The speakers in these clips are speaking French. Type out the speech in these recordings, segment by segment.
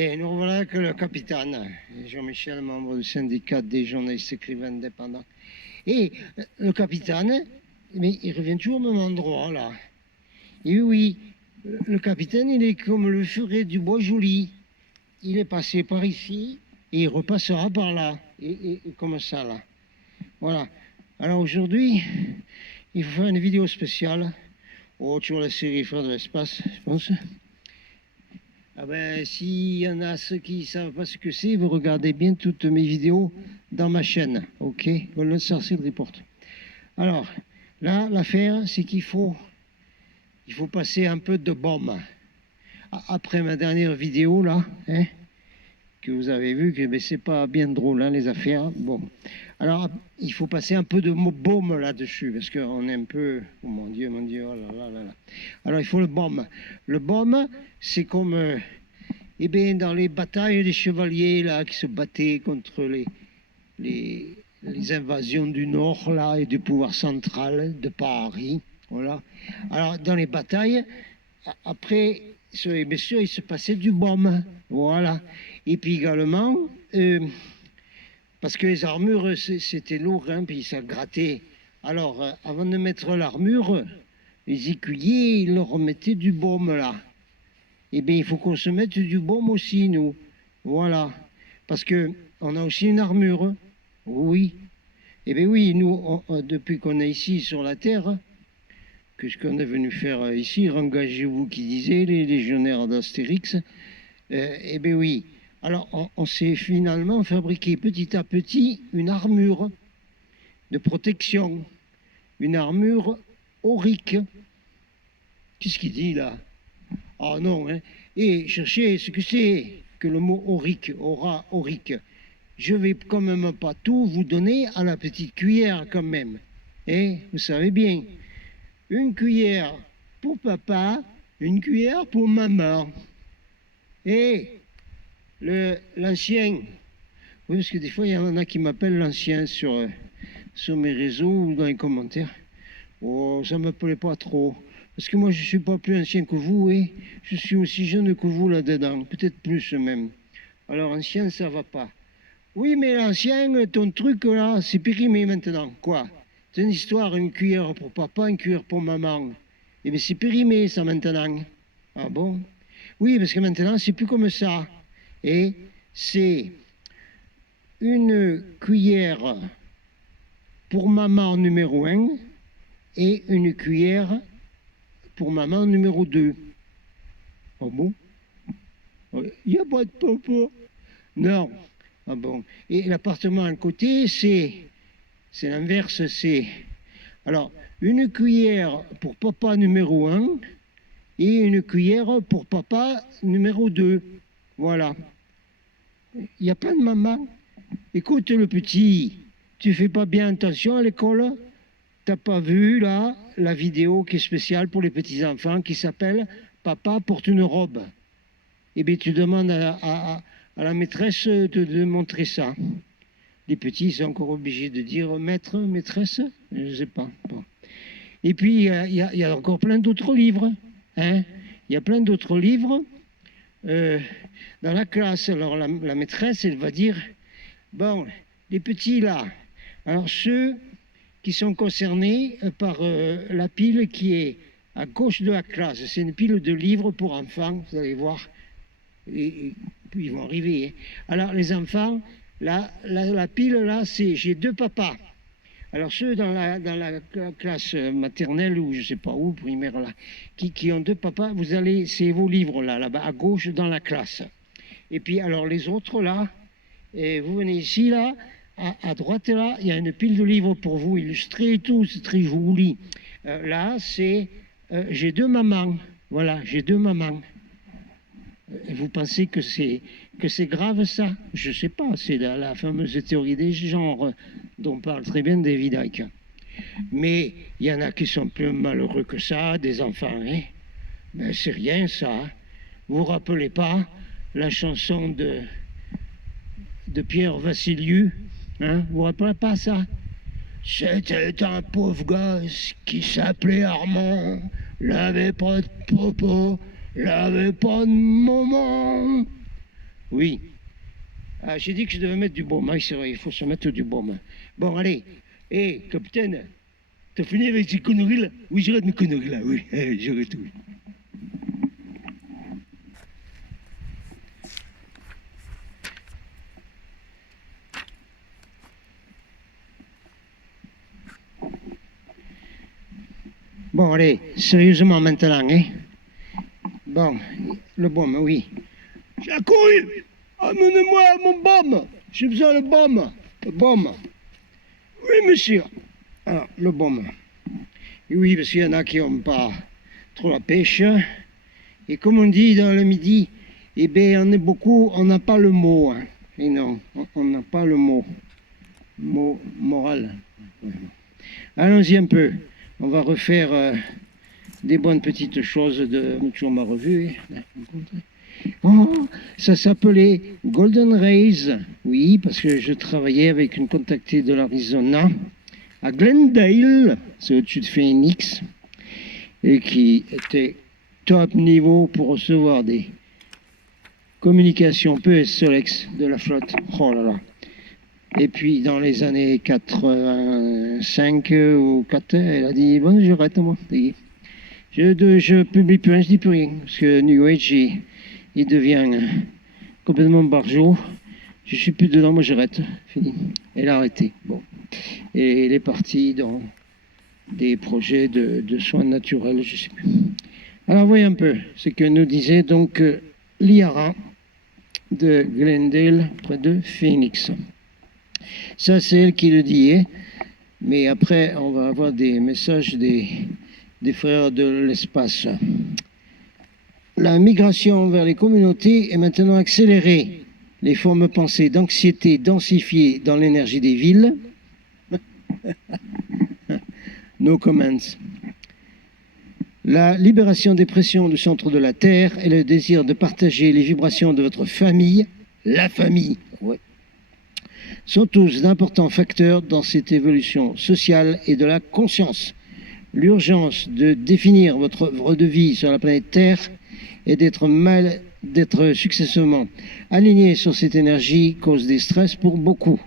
Et nous voilà que le capitaine, Jean-Michel, membre du syndicat des journalistes écrivains indépendants. Et le capitaine, mais il revient toujours au même endroit, là. Et oui, le capitaine, il est comme le furet du bois joli. Il est passé par ici et il repassera par là. Et comme ça, là. Voilà. Alors aujourd'hui, il faut faire une vidéo spéciale. Oh, toujours la série Frères de l'espace, je pense. Ah ben, s'il y en a ceux qui ne savent pas ce que c'est, vous regardez bien toutes mes vidéos dans ma chaîne, ok? Golden Sarcil Report. Alors, là, l'affaire, c'est qu'il faut passer un peu de bombe. Après ma dernière vidéo, là, hein, que vous avez vu, que ben, c'est pas bien drôle, hein, les affaires. Bon, alors, il faut passer un peu de baume là-dessus, parce qu'on est un peu... Oh mon Dieu, oh là là là là. Alors, il faut le baume. Le baume, c'est comme... eh bien, dans les batailles des chevaliers, là, qui se battaient contre les invasions du Nord, là, et du pouvoir central de Paris, voilà. Alors, dans les batailles, après, bien sûr, il se passait du baume, voilà. Et puis également... parce que les armures, c'était lourd, hein, puis ça grattait. Alors, avant de mettre l'armure, les écuyers, ils leur mettaient du baume, là. Eh bien, il faut qu'on se mette du baume aussi, nous. Voilà. Parce qu'on a aussi une armure. Oui. Eh bien, oui, nous, depuis qu'on est ici sur la Terre, que ce qu'on est venu faire ici, Rengagez-vous qui disait, les légionnaires d'Astérix, eh bien, oui. Alors, on s'est finalement fabriqué petit à petit une armure de protection, une armure aurique. Qu'est-ce qu'il dit là? Ah non, hein. Et cherchez ce que c'est que le mot aurique, aurique. Je vais quand même pas tout vous donner à la petite cuillère quand même. Et vous savez bien, une cuillère pour papa, une cuillère pour maman. Et l'ancien, oui, parce que des fois, il y en a qui m'appellent l'ancien sur mes réseaux ou dans les commentaires. Oh, ça ne me plaît pas trop. Parce que moi, je ne suis pas plus ancien que vous, et je suis aussi jeune que vous là-dedans. Peut-être plus même. Alors, ancien, ça va pas. Oui, mais l'ancien, ton truc là, c'est périmé maintenant. Quoi? C'est une histoire, une cuillère pour papa, une cuillère pour maman. Eh bien, c'est périmé, ça, maintenant. Ah bon? Oui, parce que maintenant, c'est plus comme ça. Et c'est une cuillère pour maman numéro 1 et une cuillère pour maman numéro 2. Ah bon? Il n'y a pas de papa. Non. Ah bon. Et l'appartement à côté, c'est l'inverse, c'est... Alors, une cuillère pour papa numéro 1 et une cuillère pour papa numéro 2. Voilà. Il n'y a pas de maman. Écoute, le petit, tu fais pas bien attention à l'école? T'as pas vu, là, la vidéo qui est spéciale pour les petits-enfants qui s'appelle « Papa porte une robe ». Eh bien, tu demandes à la maîtresse de montrer ça. Les petits sont encore obligés de dire « maître, maîtresse », je ne sais pas. Bon. Et puis, il y a encore plein d'autres livres. Hein? Il y a plein d'autres livres. Dans la classe, alors la maîtresse, elle va dire, bon, les petits là, alors ceux qui sont concernés par la pile qui est à gauche de la classe, c'est une pile de livres pour enfants, vous allez voir, et puis ils vont arriver. Hein. Alors les enfants, la pile là, c'est j'ai 2 papas. Alors ceux dans la classe maternelle ou je ne sais pas où, primaire là, qui ont 2 papas, vous allez, c'est vos livres là-bas, à gauche dans la classe. Et puis alors les autres là, et vous venez ici là, à droite là, il y a une pile de livres pour vous, illustrés et tout, c'est très joli. Là, c'est, j'ai 2 mamans, voilà, j'ai 2 mamans. Vous pensez que c'est grave ça? Je ne sais pas, c'est la fameuse théorie des genres dont parle très bien David Icke. Mais il y en a qui sont plus malheureux que ça, des enfants. Hein? Ben, c'est rien ça. Vous vous rappelez pas la chanson de Pierre Vassiliou? Hein? Vous vous rappelez pas ça? C'était un pauvre gosse qui s'appelait Armand, il n'avait pas de papa, il n'avait pas de maman. Oui. Ah, j'ai dit que je devais mettre du baume. Ah, c'est vrai, il faut se mettre du baume. Bon, allez. Hé, capitaine, t'as fini avec ces conneries là? Oui, j'arrête mes conneries là, oui. J'arrête tout. Bon, allez, sérieusement maintenant, hein? Bon, le baume, oui. Jacouille, amenez-moi mon baume. J'ai besoin de baume. Le baume. Oui, monsieur. Alors, le baume. Et oui, parce qu'il y en a qui n'ont pas trop la pêche. Et comme on dit dans le midi, eh bien, on est beaucoup, on n'a pas le mot. Hein. Et non, on n'a pas le mot. Mot moral. Allons-y un peu. On va refaire des bonnes petites choses de toujours ma revue. Oh, ça s'appelait Golden Rays. Oui, parce que je travaillais avec une contactée de l'Arizona à Glendale, c'est au-dessus de Phoenix, et qui était top niveau pour recevoir des communications PS Solex de la flotte. Oh là là. Et puis dans les années 85 ou 4, elle a dit bon, j'arrête moi. Je publie plus rien, je dis plus rien. Parce que New Age, il devient complètement barjot. Je suis plus dedans, moi j'arrête. Fini. Elle a arrêté. Bon. Et elle est partie dans des projets de soins naturels, je sais plus. Alors voyez un peu ce que nous disait donc l'IARA de Glendale près de Phoenix. Ça c'est elle qui le dit, hein. Mais après on va avoir des messages des frères de l'espace. La migration vers les communautés est maintenant accélérée. Les formes pensées d'anxiété densifiées dans l'énergie des villes. No comments. La libération des pressions du centre de la Terre et le désir de partager les vibrations de votre famille, la famille, ouais, sont tous d'importants facteurs dans cette évolution sociale et de la conscience. L'urgence de définir votre œuvre de vie sur la planète Terre et d'être successivement aligné sur cette énergie cause des stress pour beaucoup.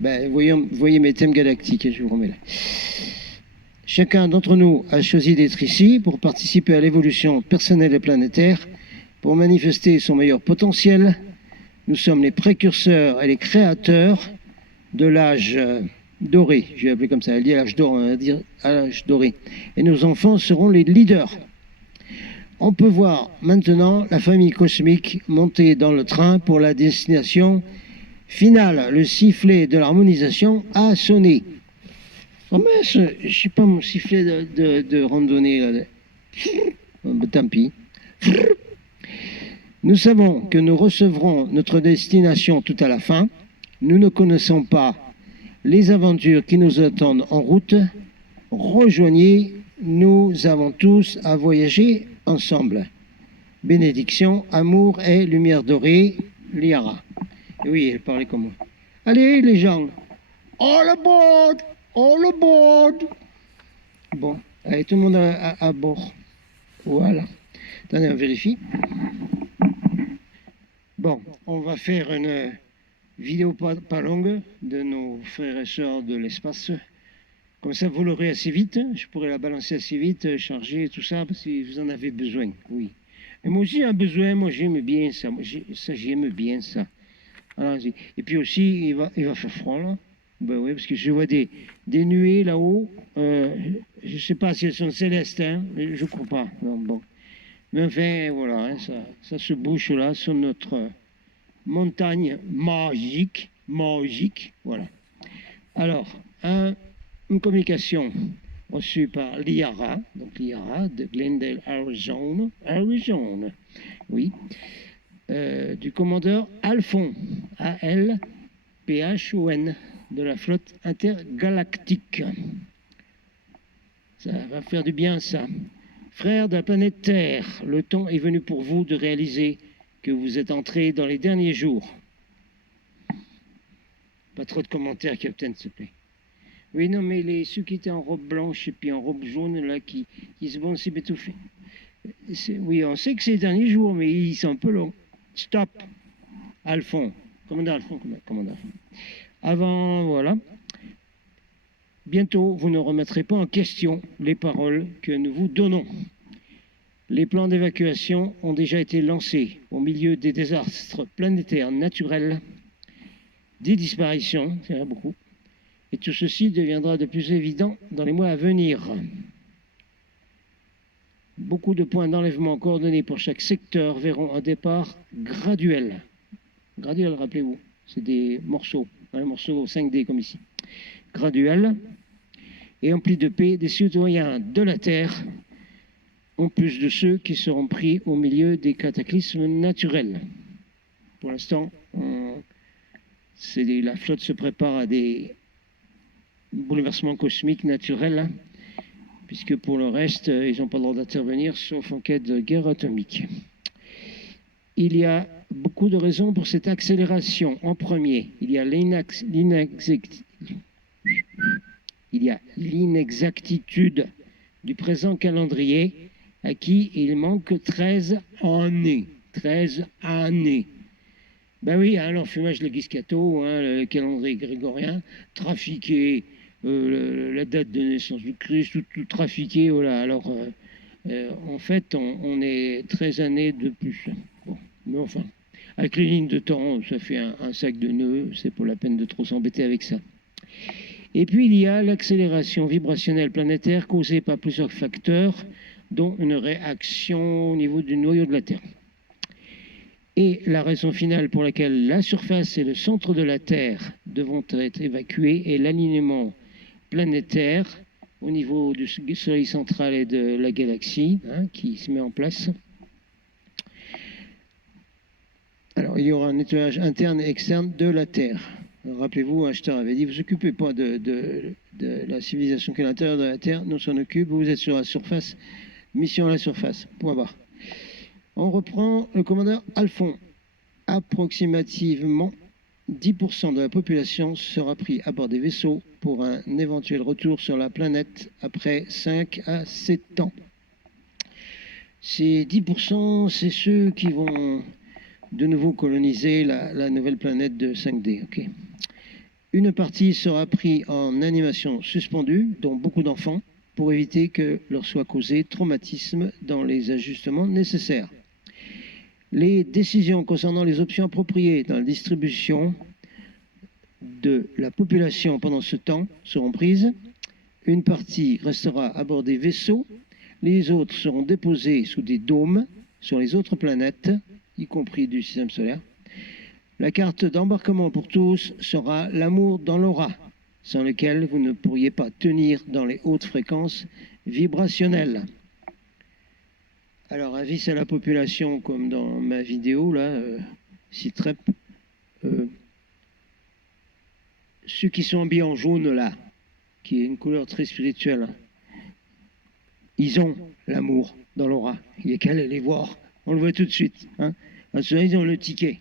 Ben, voyez mes thèmes galactiques, je vous remets là. Chacun d'entre nous a choisi d'être ici pour participer à l'évolution personnelle et planétaire, pour manifester son meilleur potentiel. Nous sommes les précurseurs et les créateurs de l'âge doré, je vais appeler comme ça, elle dit à l'âge d'or, on va dire à l'âge doré. Et nos enfants seront les leaders. On peut voir maintenant la famille cosmique monter dans le train pour la destination finale. Le sifflet de l'harmonisation a sonné. Oh mince, je sais pas mon sifflet de randonnée. Là. Tant pis. Nous savons que nous recevrons notre destination tout à la fin. Nous ne connaissons pas les aventures qui nous attendent en route. Rejoignez, nous avons tous à voyager ensemble. Bénédiction, amour et lumière dorée, Liara. Et oui, elle parlait comme moi. Allez les gens, all aboard! All aboard! Bon, allez, tout le monde à bord. Voilà. Attendez, on vérifie. Bon, on va faire une vidéo pas longue de nos frères et sœurs de l'espace. Comme ça, vous l'aurez assez vite. Je pourrais la balancer assez vite, charger, tout ça, parce que vous en avez besoin, oui. Et moi aussi, j'ai besoin, moi j'aime bien ça. J'aime bien ça. Alors, et puis aussi, il va faire froid, là. Ben oui, parce que je vois des nuées là-haut. Je ne sais pas si elles sont célestes, hein, je ne crois pas. Non, bon. Mais enfin, voilà, hein, ça se bouche là sur notre montagne magique. Magique, voilà. Alors, une communication reçue par l'IARA, donc l'IARA de Glendale, Arizona, oui, du commandeur Alphon, A-L-P-H-O-N, de la flotte intergalactique. Ça va faire du bien, ça. Frères de la planète Terre, le temps est venu pour vous de réaliser que vous êtes entrés dans les derniers jours. Pas trop de commentaires, Capitaine, s'il te plaît. Oui, non, mais ceux qui étaient en robe blanche et puis en robe jaune, là, qui se vont s'étouffer. Oui, on sait que c'est les derniers jours, mais ils sont un peu longs. Stop. Alphon. Commandeur Alphon, commandeur. Avant, voilà. Bientôt, vous ne remettrez pas en question les paroles que nous vous donnons. Les plans d'évacuation ont déjà été lancés au milieu des désastres planétaires naturels, des disparitions, il y en a beaucoup, et tout ceci deviendra de plus évident dans les mois à venir. Beaucoup de points d'enlèvement coordonnés pour chaque secteur verront un départ graduel. Graduel, rappelez-vous, c'est des morceaux, un morceau 5D comme ici. Graduel et empli de paix des citoyens de la Terre, en plus de ceux qui seront pris au milieu des cataclysmes naturels. Pour l'instant, la flotte se prépare à des bouleversements cosmiques naturels, puisque pour le reste, ils n'ont pas le droit d'intervenir, sauf en cas de guerre atomique. Il y a beaucoup de raisons pour cette accélération. En premier, il y a l'inexactitude du présent calendrier, à qui il manque 13 années. 13 années. Ben oui, hein, l'enfumage de l'Église-Catholique, le calendrier grégorien, trafiqué, la date de naissance du Christ, tout trafiqué, voilà. Alors, en fait, on est 13 années de plus. Bon, mais enfin, avec les lignes de temps, ça fait un sac de nœuds, c'est pas la peine de trop s'embêter avec ça. Et puis, il y a l'accélération vibrationnelle planétaire causée par plusieurs facteurs, dont une réaction au niveau du noyau de la Terre. Et la raison finale pour laquelle la surface et le centre de la Terre devront être évacués est l'alignement planétaire au niveau du Soleil central et de la galaxie, qui se met en place. Alors, il y aura un nettoyage interne et externe de la Terre. Rappelez-vous, Einstein avait dit, vous ne vous occupez pas de la civilisation qui est à l'intérieur de la Terre, nous on s'en occupe, vous êtes sur la surface, mission à la surface, point barre. On reprend le commandeur Alphon. Approximativement 10% de la population sera pris à bord des vaisseaux pour un éventuel retour sur la planète après 5 à 7 ans. Ces 10%, c'est ceux qui vont de nouveau coloniser la nouvelle planète de 5D. Okay. Une partie sera prise en animation suspendue, dont beaucoup d'enfants, pour éviter que leur soit causé traumatisme dans les ajustements nécessaires. Les décisions concernant les options appropriées dans la distribution de la population pendant ce temps seront prises. Une partie restera à bord des vaisseaux, les autres seront déposées sous des dômes sur les autres planètes, y compris du système solaire. La carte d'embarquement pour tous sera l'amour dans l'aura, sans lequel vous ne pourriez pas tenir dans les hautes fréquences vibrationnelles. Alors, avis à la population, comme dans ma vidéo, là, Citrep, ceux qui sont habillés en jaune, là, qui est une couleur très spirituelle, ils ont l'amour dans l'aura. Il n'y a qu'à aller les voir. On le voit tout de suite. Hein. Ils ont le ticket.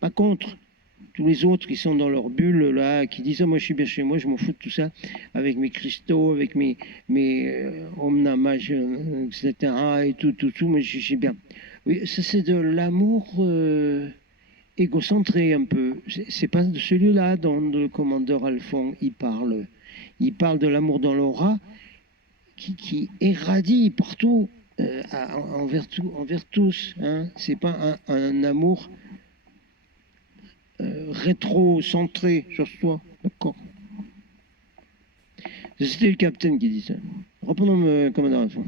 Par contre, tous les autres qui sont dans leur bulle, là, qui disent « moi je suis bien chez moi, je m'en fous de tout ça, avec mes cristaux, avec mes omnamages, etc. et tout, moi je suis bien. » Oui, ça c'est de l'amour égocentré un peu. C'est pas de celui-là dont le commandeur Alphon il parle. Il parle de l'amour dans l'aura qui irradie partout, envers tous. Hein. C'est pas un amour rétro-centré sur soi. D'accord. C'était le capitaine qui dit ça. Reprenons le commandant Alphon.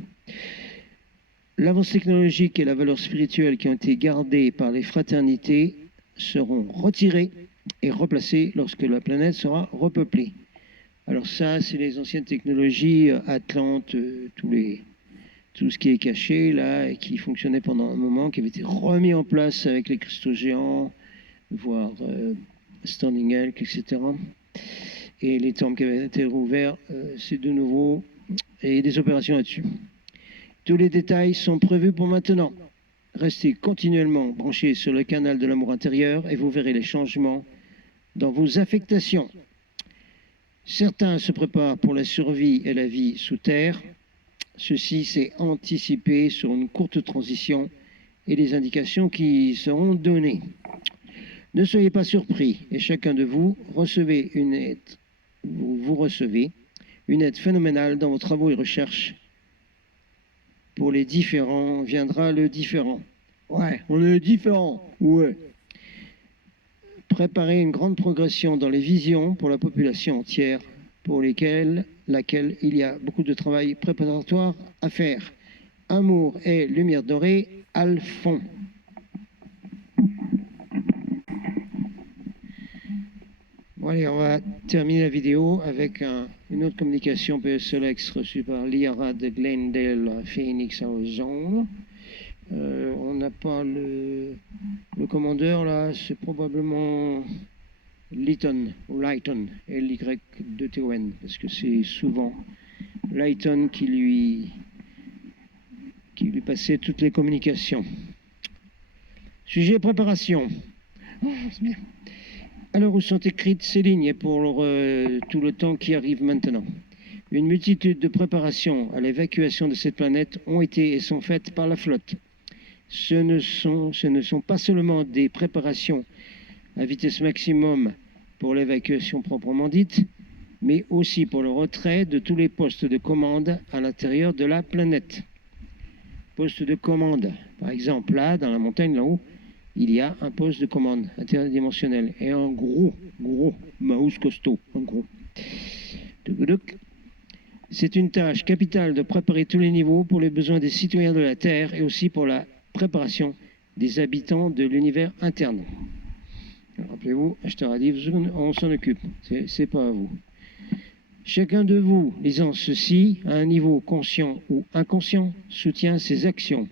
L'avance technologique et la valeur spirituelle qui ont été gardées par les fraternités seront retirées et replacées lorsque la planète sera repeuplée. Alors ça, c'est les anciennes technologies Atlante, tout ce qui est caché là et qui fonctionnait pendant un moment, qui avait été remis en place avec les cristaux géants, voire Standing Elk, etc. Et les temples qui avaient été rouverts, c'est de nouveau, et des opérations là-dessus. Tous les détails sont prévus pour maintenant. Restez continuellement branchés sur le canal de l'amour intérieur et vous verrez les changements dans vos affectations. Certains se préparent pour la survie et la vie sous terre. Ceci, c'est anticipé sur une courte transition et les indications qui seront données. Ne soyez pas surpris, et chacun de vous recevez une aide, vous recevez une aide phénoménale dans vos travaux et recherches. Pour les différents viendra le différent. Ouais, on est différents. Ouais. Préparer une grande progression dans les visions pour la population entière, pour laquelle il y a beaucoup de travail préparatoire à faire. Amour et lumière dorée, Alphon. Bon, allez, on va terminer la vidéo avec une autre communication PSLX reçue par l'IARA de Glendale, Phoenix, Arizona. On n'a pas le commandeur là, c'est probablement Lighton, ou Lighton, L-Y-2-T-O-N, parce que c'est souvent Lighton qui lui passait toutes les communications. Sujet préparation. Oh, c'est bien. Alors où sont écrites ces lignes pour tout le temps qui arrive maintenant. Une multitude de préparations à l'évacuation de cette planète ont été et sont faites par la flotte. Ce ne sont pas seulement des préparations à vitesse maximum pour l'évacuation proprement dite, mais aussi pour le retrait de tous les postes de commande à l'intérieur de la planète. Poste de commande, par exemple, là, dans la montagne, là-haut, il y a un poste de commande interdimensionnel et un gros mouse costaud, en gros. C'est une tâche capitale de préparer tous les niveaux pour les besoins des citoyens de la Terre et aussi pour la préparation des habitants de l'univers interne. Rappelez-vous, je t'aurais dit, on s'en occupe, c'est pas à vous. Chacun de vous, lisant ceci, à un niveau conscient ou inconscient, soutient ses actions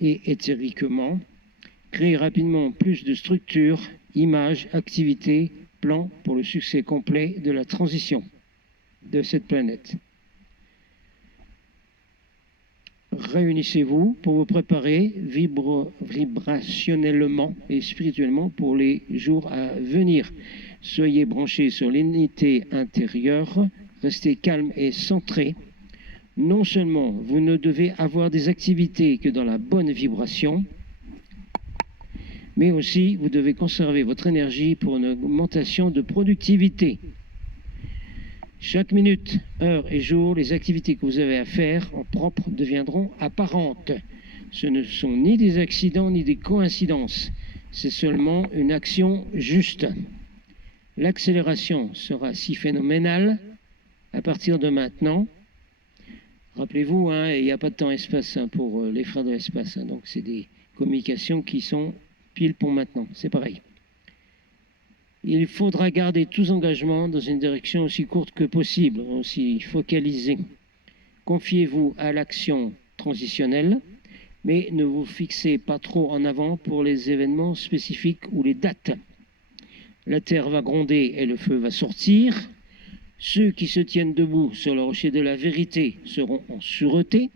et éthériquement crée rapidement plus de structures, images, activités, plans pour le succès complet de la transition de cette planète. Réunissez-vous pour vous préparer vibrationnellement et spirituellement pour les jours à venir. Soyez branchés sur l'unité intérieure, restez calme et centré. Non seulement vous ne devez avoir des activités que dans la bonne vibration, mais aussi vous devez conserver votre énergie pour une augmentation de productivité. Chaque minute, heure et jour, les activités que vous avez à faire en propre deviendront apparentes. Ce ne sont ni des accidents ni des coïncidences. C'est seulement une action juste. L'accélération sera si phénoménale à partir de maintenant. Rappelez-vous, il n'y a pas de temps-espace pour les frères de l'espace. Donc c'est des communications qui sont pile pour maintenant. C'est pareil. Il faudra garder tous engagements dans une direction aussi courte que possible, aussi focalisée. Confiez-vous à l'action transitionnelle, mais ne vous fixez pas trop en avant pour les événements spécifiques ou les dates. La terre va gronder et le feu va sortir. Ceux qui se tiennent debout sur le rocher de la vérité seront en sûreté.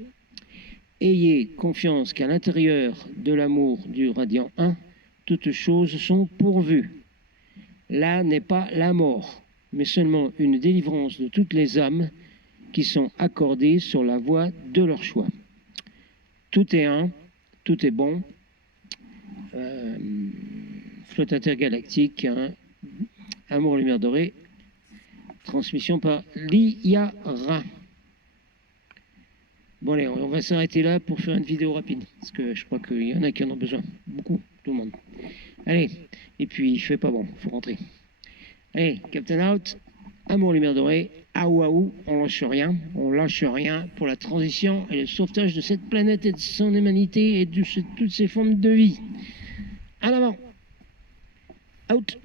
Ayez confiance qu'à l'intérieur de l'amour du radiant 1, toutes choses sont pourvues. Là n'est pas la mort, mais seulement une délivrance de toutes les âmes qui sont accordées sur la voie de leur choix. Tout est un, tout est bon. Flotte intergalactique, Amour lumière dorée, transmission par l'IARA. Bon allez, on va s'arrêter là pour faire une vidéo rapide, parce que je crois qu'il y en a qui en ont besoin, beaucoup, tout le monde. Allez, et puis il fait pas bon, il faut rentrer. Allez, Captain Out, Amour lumière dorée, Aouaou, on lâche rien pour la transition et le sauvetage de cette planète et de son humanité et de toutes ses formes de vie. En avant, out.